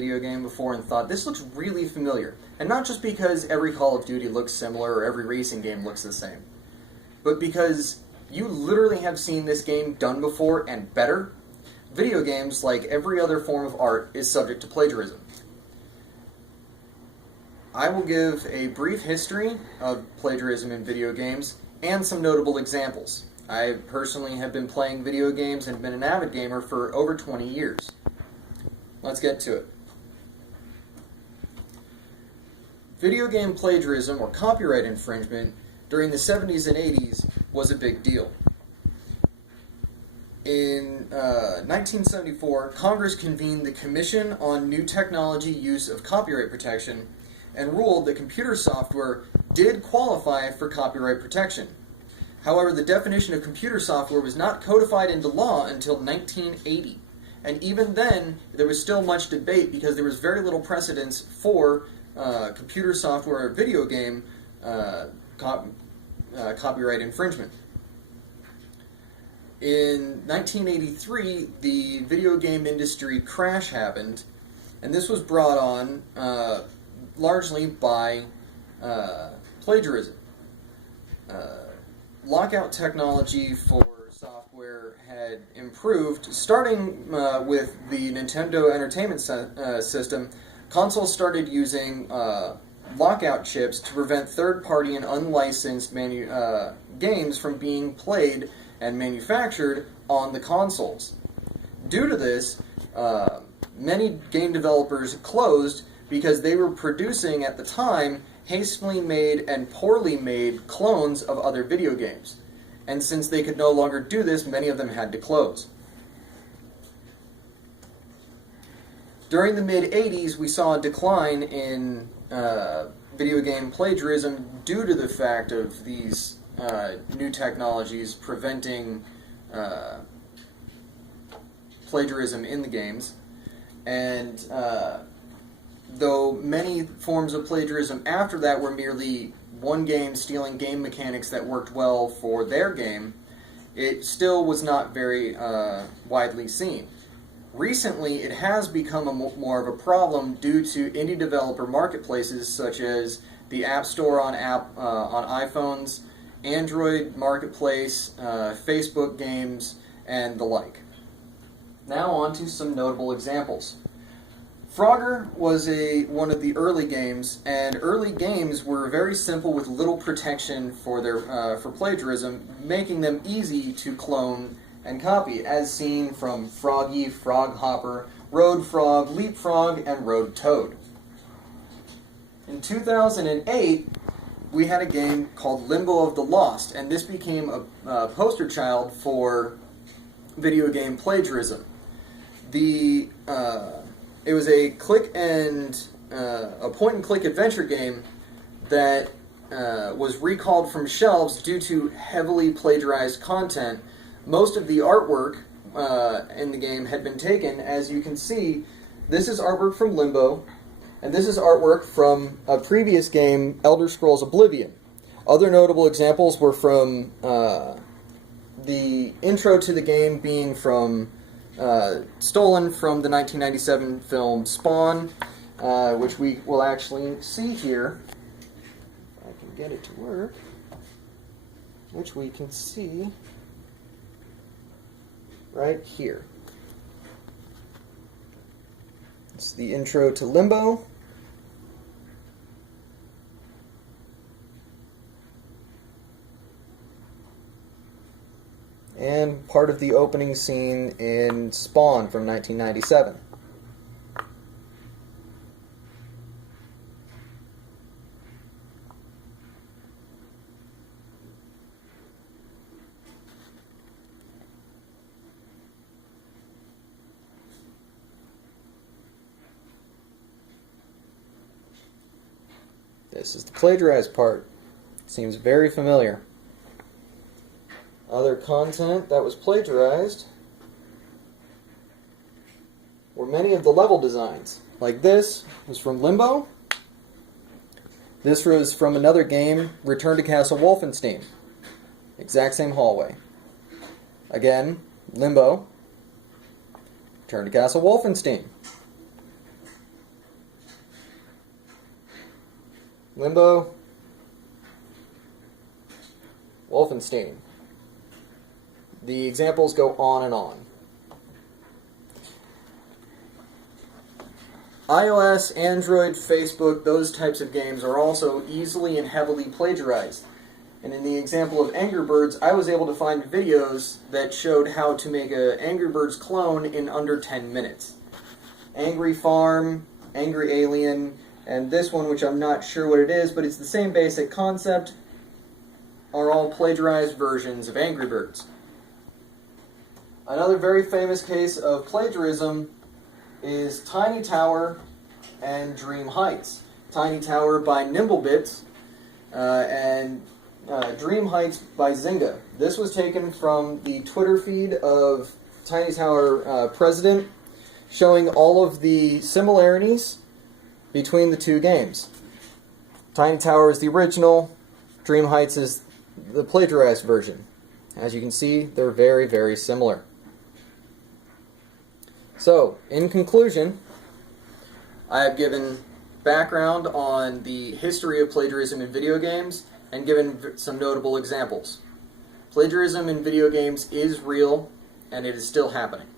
video game before and thought, this looks really familiar. And not just because every Call of Duty looks similar or every racing game looks the same, but because you literally have seen this game done before and better. Video games, like every other form of art, is subject to plagiarism. I will give a brief history of plagiarism in video games and some notable examples. I personally have been playing video games and been an avid gamer for over 20 years. Let's get to it. Video game plagiarism, or copyright infringement, during the 70s and 80s was a big deal. In 1974, Congress convened the Commission on New Technology Use of Copyright Protection and ruled that computer software did qualify for copyright protection. However, the definition of computer software was not codified into law until 1980. And even then, there was still much debate because there was very little precedence for computer software or video game copyright infringement. In 1983, the video game industry crash happened, and this was brought on largely by plagiarism. Lockout technology for software had improved, starting with the Nintendo Entertainment System. Consoles started using lockout chips to prevent third-party and unlicensed games from being played and manufactured on the consoles. Due to this, many game developers closed because they were producing, at the time, hastily made and poorly made clones of other video games. And since they could no longer do this, many of them had to close. During the mid-'80s, we saw a decline in video game plagiarism due to the fact of these new technologies preventing plagiarism in the games. And though many forms of plagiarism after that were merely one game stealing game mechanics that worked well for their game, it still was not very widely seen. Recently, it has become more of a problem due to indie developer marketplaces such as the App Store on iPhones, Android Marketplace, Facebook games, and the like. Now on to some notable examples. Frogger was one of the early games, and early games were very simple with little protection for for plagiarism, making them easy to clone and copy, as seen from Froggy, Froghopper, Road Frog, Leapfrog, and Road Toad. In 2008, we had a game called Limbo of the Lost, and this became a poster child for video game plagiarism. It was a point-and-click adventure game that was recalled from shelves due to heavily plagiarized content. Most of the artwork in the game had been taken. As you can see, this is artwork from Limbo, and this is artwork from a previous game, Elder Scrolls Oblivion. Other notable examples were from the intro to the game being stolen from the 1997 film Spawn, which we will actually see here. If I can get it to work. Which we can see right here. It's the intro to Limbo. And part of the opening scene in Spawn from 1997. This is the plagiarized part. Seems very familiar. Other content that was plagiarized were many of the level designs. Like this was from Limbo. This was from another game, Return to Castle Wolfenstein. Exact same hallway. Again, Limbo. Return to Castle Wolfenstein. Limbo, Wolfenstein. The examples go on and on. iOS, Android, Facebook, those types of games are also easily and heavily plagiarized. And in the example of Angry Birds, I was able to find videos that showed how to make an Angry Birds clone in under 10 minutes. Angry Farm, Angry Alien, and this one, which I'm not sure what it is, but it's the same basic concept, are all plagiarized versions of Angry Birds. Another very famous case of plagiarism is Tiny Tower and Dream Heights. Tiny Tower by Nimblebits and Dream Heights by Zynga. This was taken from the Twitter feed of Tiny Tower president, showing all of the similarities between the two games. Tiny Tower is the original, Dream Heights is the plagiarized version. As you can see, they're very, very similar. So, in conclusion, I have given background on the history of plagiarism in video games and given some notable examples. Plagiarism in video games is real, and it is still happening.